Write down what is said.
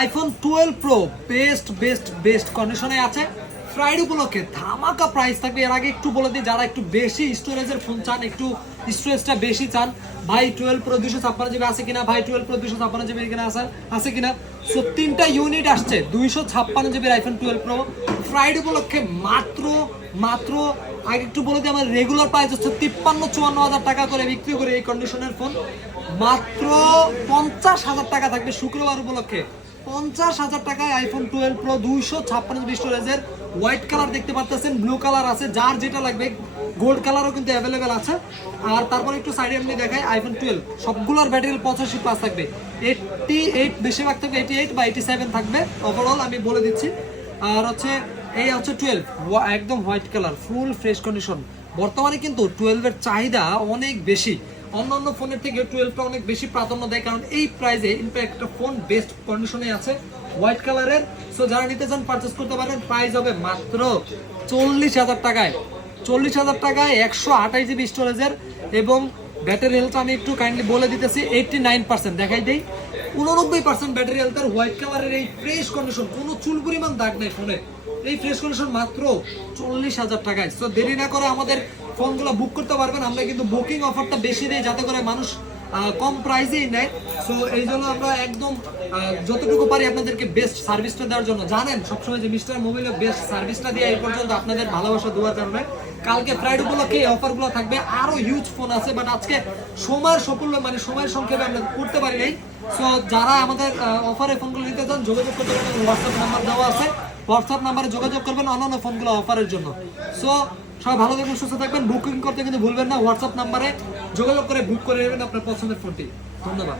IPhone 12 pro best best best কন্ডিশনে আছে। Friday উপলক্ষে ধামাকা প্রাইস থাকবে। এর আগে একটু বলে দিই, যারা একটু বেশি স্টোরেজের ফোন চান, একটু স্টোরেজটা বেশি চান, ভাই 12 প্রো 256 জিবি আছে কিনা, ভাই 12 প্রো 256 জিবি কিনা আছে কিনা। সো 3টা ইউনিট আসছে 256 জিবির আইফোন 12 প্রো ফ্রাইডে উপলক্ষে মাত্র আগে একটু বলে দিই, আমার রেগুলার প্রাইস হচ্ছে 53-54 হাজার টাকা করে বিক্রি করে এই কন্ডিশনের ফোন মাত্র 50,000 টাকা থাকবে শুক্রবার উপলক্ষে। 50,000 টাকায় আইফোন 12 প্রো 256 জিবি স্টোরেজের হোয়াইট কালার দেখতে পাচ্ছেন, ব্লু কালার আছে, যার যেটা লাগবে। গোল্ড কালারও কিন্তু অ্যাভেলেবেল আছে। আর তারপর একটু সাইডে এমনি দেখায় আইফোন 12 সবগুলোর ব্যাটারি 85+ থাকবে, 88 বেশিরভাগ থাকবে, 88 বা 87 থাকবে ওভারঅল, আমি বলে দিচ্ছি। আর হচ্ছে এই হচ্ছে 12 একদম white colour full fresh condition. বর্তমানে কিন্তু 12 এর চাহিদা অনেক বেশি, অন্যান্য ফোনের থেকে 12টা অনেক বেশি প্রাধান্য দেয়, কারণ এই প্রাইসে ইনফ্যাক্ট একটা ফোন বেস্ট কন্ডিশনে আছে হোয়াইট কালারের। সো যারা নিতে চান পারচেস করতে পারেন। প্রাইস হবে মাত্র 40,000 টাকায়। 40,000 টাকায় 128 জিবি স্টোরেজের এবং ব্যাটারি হেলথ আমি একটু কাইন্ডলি বলে দিতেছি 89% দেখাই দেই। 89% ব্যাটারি হেলথের হোয়াইট কালারের এই ফ্রেশ কন্ডিশন, কোনো চুল পরিমাণ দাগ নেই ফোনে, এই ফ্রেশ কন্ডিশন মাত্র 40,000 টাকায়। সো দেরি না করে আমাদের ফোনগুলো বুক করতে পারবেন। আমরা কিন্তু বুকিং অফারটা বেশি দিই যাতে করে মানুষ কম প্রাইসেই নেয়। সো এই জন্য আমরা একদম যতটুকু পারি আপনাদেরকে বেস্ট সার্ভিসটা দেওয়ার জন্য, জানেন সবসময় যে মিস্টার মোবাইলে বেস্ট সার্ভিসটা দিয়ে এই পর্যন্ত আপনাদের ভালোবাসা দেওয়ার কারণে। কালকে ফ্রাইডে উপলক্ষে এই অফারগুলো থাকবে, আরো হিউজ ফোন আছে, বাট আজকে সময়ের সাফল্য মানে সময়ের সংক্ষেপে আমরা করতে পারি নাই। সো যারা আমাদের অফারে ফোনগুলো নিতে চান যোগাযোগ করতে পারেন, হোয়াটসঅ্যাপ নাম্বার দেওয়া আছে, হোয়াটসঅ্যাপ নাম্বারে যোগাযোগ করবেন অন্যান্য ফোনগুলো অফারের জন্য। সো সবাই ভালো থাকবেন, সুস্থ থাকবেন। বুকিং করতে কিন্তু ভুলবেন না, হোয়াটসঅ্যাপ নাম্বারে যোগাযোগ করে বুক করে নেবেন আপনার পছন্দের ফোনটি। ধন্যবাদ।